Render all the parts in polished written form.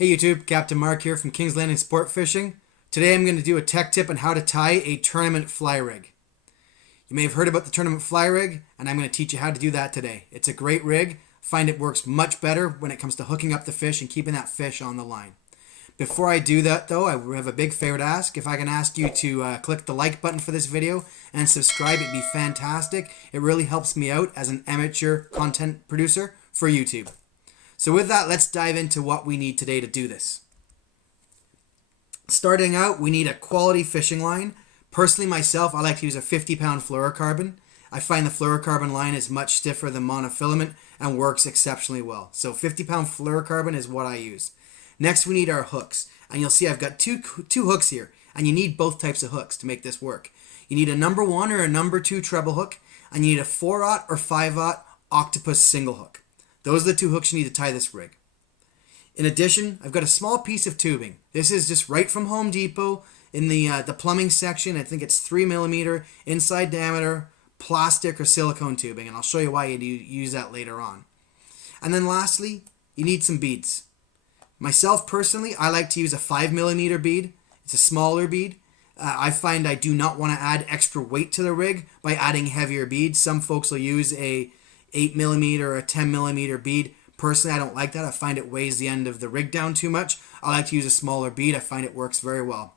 Hey YouTube, Captain Marc here from Kings Landing Sport Fishing. Today I'm going to do a tech tip on how to tie a tournament fly rig. You may have heard about the tournament fly rig, and I'm going to teach you how to do that today. It's a great rig. I find it works much better when it comes to hooking up the fish and keeping that fish on the line. Before I do that though, I have a big favor to ask. If I can ask you to click the like button for this video and subscribe, it'd be fantastic. It really helps me out as an amateur content producer for YouTube. So with that, let's dive into what we need today to do this. Starting out, we need a quality fishing line. Personally, myself, I like to use a 50-pound fluorocarbon. I find the fluorocarbon line is much stiffer than monofilament and works exceptionally well. So 50-pound fluorocarbon is what I use. Next, we need our hooks. And you'll see I've got two hooks here. And you need both types of hooks to make this work. You need a number 1 or a number 2 treble hook. And you need a 4/0 or 5/0 octopus single hook. Those are the two hooks you need to tie this rig. In addition, I've got a small piece of tubing. This is just right from Home Depot in the plumbing section. I think it's 3mm inside diameter plastic or silicone tubing, and I'll show you why you use that later on. And then lastly, you need some beads. Myself personally, I like to use a 5mm bead. It's a smaller bead. I find I do not want to add extra weight to the rig by adding heavier beads. Some folks will use a 8mm or a 10mm bead. Personally, I don't like that. I find it weighs the end of the rig down too much. I like to use a smaller bead. I find it works very well.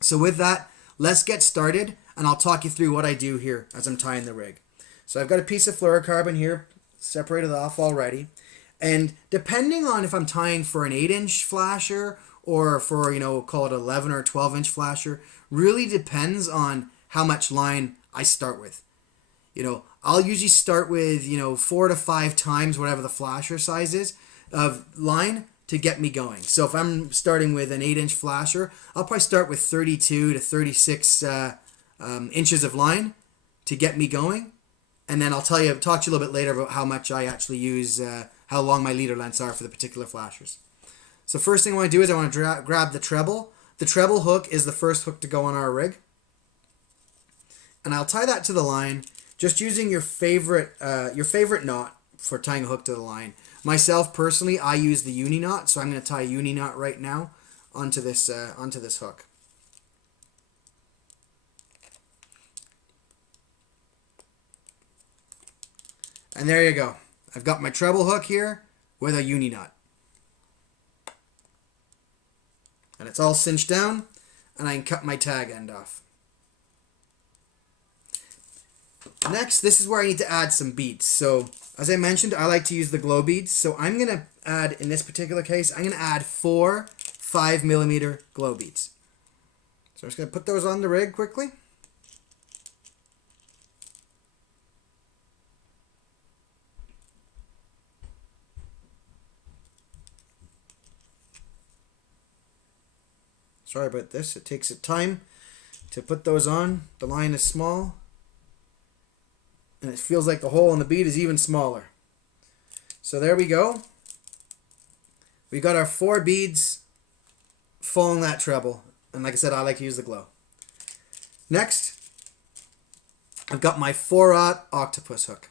So with that, let's get started, and I'll talk you through what I do here as I'm tying the rig. So I've got a piece of fluorocarbon here, separated off already. And depending on if I'm tying for an 8-inch flasher or for, call it 11 or 12-inch flasher, really depends on how much line I start with. I'll usually start with, 4 to 5 times whatever the flasher size is of line to get me going. So if I'm starting with an 8-inch flasher, I'll probably start with 32 to 36 inches of line to get me going. And then I'll talk to you a little bit later about how much I actually use, how long my leader lengths are for the particular flashers. So first thing I want to do is I want to grab the treble. The treble hook is the first hook to go on our rig. And I'll tie that to the line just using your favorite knot for tying a hook to the line. Myself personally, I use the uni knot, so I'm going to tie a uni knot right now onto this hook. And there you go. I've got my treble hook here with a uni knot. And it's all cinched down, and I can cut my tag end off. Next, this is where I need to add some beads. So, as I mentioned, I like to use the glow beads. So I'm going to add, in this particular case, I'm going to add 4 5mm glow beads. So I'm just going to put those on the rig quickly. Sorry about this. It takes time to put those on. The line is small. And it feels like the hole in the bead is even smaller. So there we go. We got our 4 beads full in that treble. And like I said, I like to use the glow. Next, I've got my 4/0 octopus hook.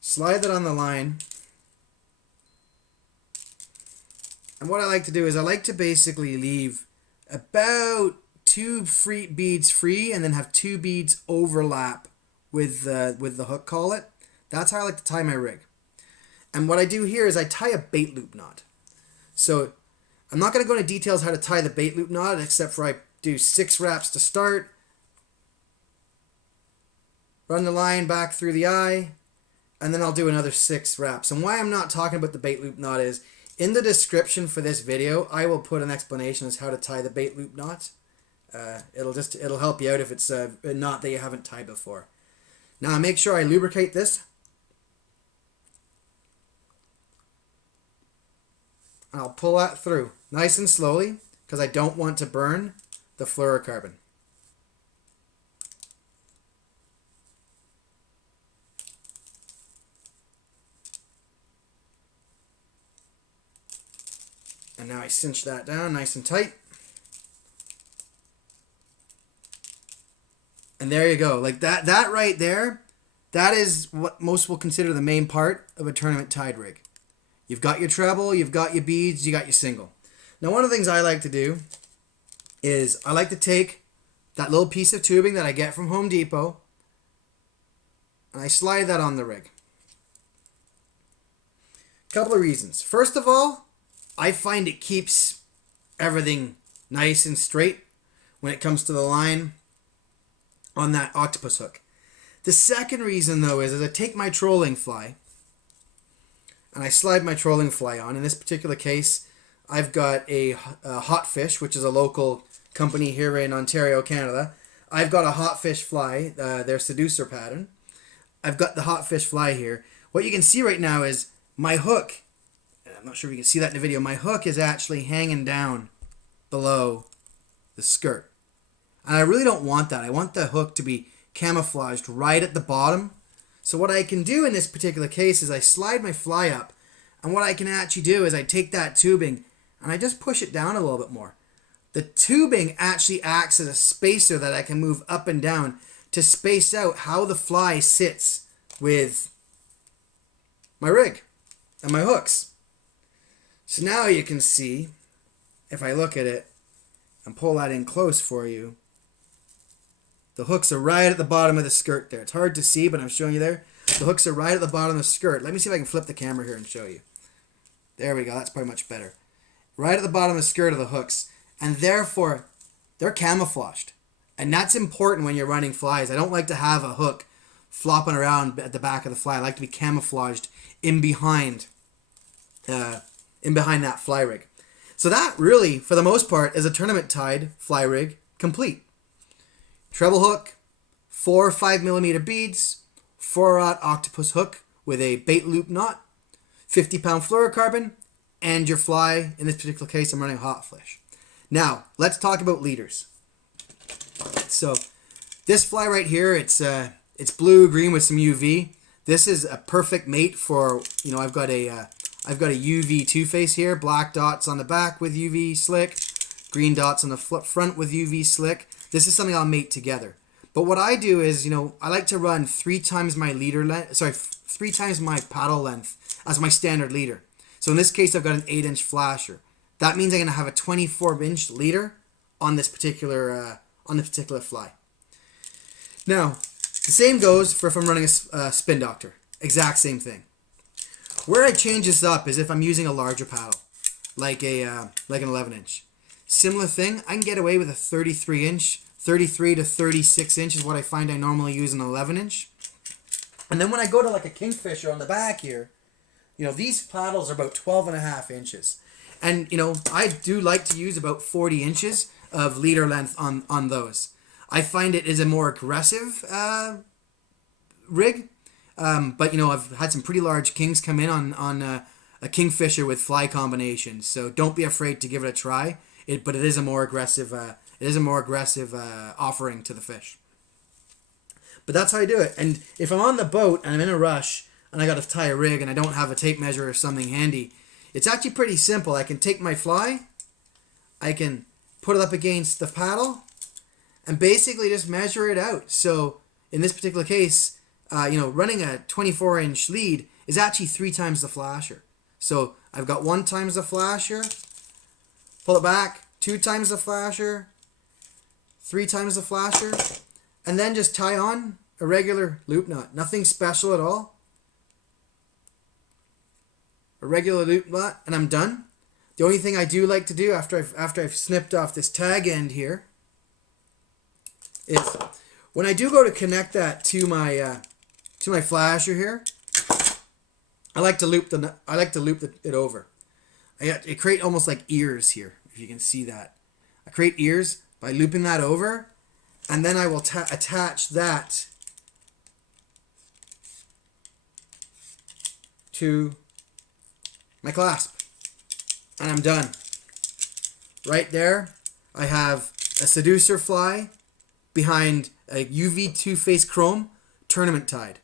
Slide that on the line. And what I like to do is I like to basically leave about 2 beads free and then have 2 beads overlap with the hook collet. That's how I like to tie my rig. And what I do here is I tie a bait loop knot. So I'm not going to go into details how to tie the bait loop knot, except for I do 6 wraps to start, run the line back through the eye, and then I'll do another 6 wraps. And why I'm not talking about the bait loop knot is in the description for this video I will put an explanation as how to tie the bait loop knot. It'll help you out if it's a knot that you haven't tied before. Now I make sure I lubricate this. And I'll pull that through nice and slowly because I don't want to burn the fluorocarbon. And now I cinch that down nice and tight. And there you go. Like that right there that is what most will consider the main part of a tournament tide rig. You've got your treble, you've got your beads, you got your single. Now, one of the things I like to do is I like to take that little piece of tubing that I get from Home Depot and I slide that on the rig. Couple of reasons. First of all, I find it keeps everything nice and straight when it comes to the line on that octopus hook. The second reason, though, is I take my trolling fly and I slide my trolling fly on. In this particular case, I've got a HotFish, which is a local company here in Ontario, Canada. I've got a HotFish Fly, their seducer pattern. I've got the HotFish Fly here. What you can see right now is my hook, I'm not sure if you can see that in the video, my hook is actually hanging down below the skirt. And I really don't want that. I want the hook to be camouflaged right at the bottom. So what I can do in this particular case is I slide my fly up, and what I can actually do is I take that tubing and I just push it down a little bit more. The tubing actually acts as a spacer that I can move up and down to space out how the fly sits with my rig and my hooks. So now you can see, if I look at it and pull that in close for you, the hooks are right at the bottom of the skirt there. It's hard to see, but I'm showing you there. The hooks are right at the bottom of the skirt. Let me see if I can flip the camera here and show you. There we go. That's probably much better. Right at the bottom of the skirt are the hooks. And therefore, they're camouflaged. And that's important when you're running flies. I don't like to have a hook flopping around at the back of the fly. I like to be camouflaged in behind that fly rig. So that really, for the most part, is a tournament tide fly rig complete. Treble hook, 4 5mm beads, 4/0 octopus hook with a bait loop knot, 50-pound fluorocarbon, and your fly. In this particular case, I'm running a HotFish. Now, let's talk about leaders. So, this fly right here, it's blue-green with some UV. This is a perfect mate for, I've got a UV two-face here, black dots on the back with UV slick, green dots on the front with UV slick. This is something I'll mate together. But what I do is, I like to run 3 times my leader length, 3 times my paddle length as my standard leader. So in this case, I've got an 8-inch flasher. That means I'm going to have a 24-inch leader on this particular fly. Now, the same goes for if I'm running a spin doctor. Exact same thing. Where I change this up is if I'm using a larger paddle, like an 11-inch. Similar thing, I can get away with a 33-inch. 33 to 36 inch is what I find I normally use an 11-inch. And then when I go to like a kingfisher on the back here, these paddles are about 12.5 inches. And, I do like to use about 40 inches of leader length on those. I find it is a more aggressive rig. But, I've had some pretty large kings come in on a kingfisher with fly combinations. So don't be afraid to give it a try. But it is a more aggressive offering to the fish. But that's how I do it. And if I'm on the boat and I'm in a rush and I got to tie a rig and I don't have a tape measure or something handy, it's actually pretty simple. I can take my fly, I can put it up against the paddle, and basically just measure it out. So in this particular case, running a 24-inch lead is actually 3 times the flasher. So I've got 1 times the flasher, pull it back, 2 times the flasher, 3 times the flasher, and then just tie on a regular loop knot. Nothing special at all. A regular loop knot, and I'm done. The only thing I do like to do after I've snipped off this tag end here is when I do go to connect that to my flasher here, I like to loop it over. I create almost like ears here, if you can see that. I create ears by looping that over, and then I will attach that to my clasp, and I'm done. Right there, I have a seducer fly behind a UV two-face chrome tournament tide.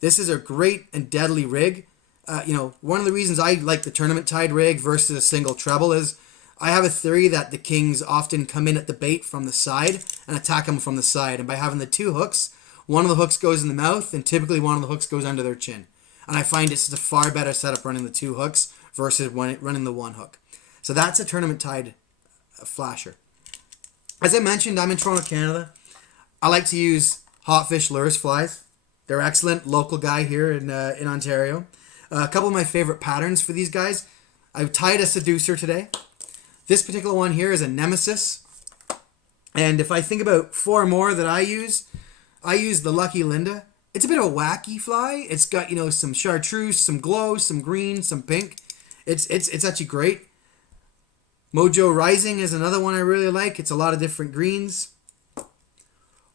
This is a great and deadly rig. One of the reasons I like the tournament tide rig versus a single treble is I have a theory that the kings often come in at the bait from the side and attack them from the side. And by having the 2 hooks, One of the hooks goes in the mouth, and typically one of the hooks goes under their chin. And I find it's a far better setup running the 2 hooks versus running the 1 hook. So that's a tournament tied flasher. As I mentioned, I'm in Toronto, Canada. I like to use HotFish Flies. They're excellent. Local guy here in Ontario. A couple of my favorite patterns for these guys. I've tied a Seducer today. This particular one here is a Nemesis. And if I think about 4 more that I use the Lucky Linda. It's a bit of a wacky fly. It's got, some chartreuse, some glow, some green, some pink. It's actually great. Mojo Rising is another one I really like. It's a lot of different greens.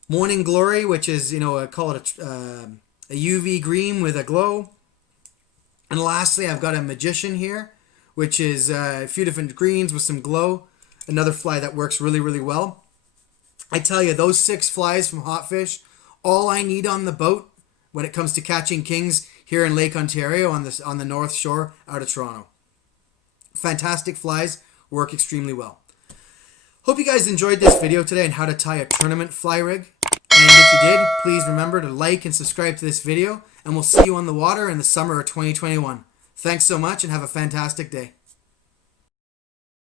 Morning Glory, which is, I call it a UV green with a glow. And lastly, I've got a Magician here, which is a few different greens with some glow. Another fly that works really, really well. I tell you, those 6 flies from HotFish, all I need on the boat when it comes to catching kings here in Lake Ontario on the North Shore out of Toronto. Fantastic flies, work extremely well. Hope you guys enjoyed this video today on how to tie a tournament fly rig. And if you did, please remember to like and subscribe to this video, and we'll see you on the water in the summer of 2021. Thanks so much and have a fantastic day.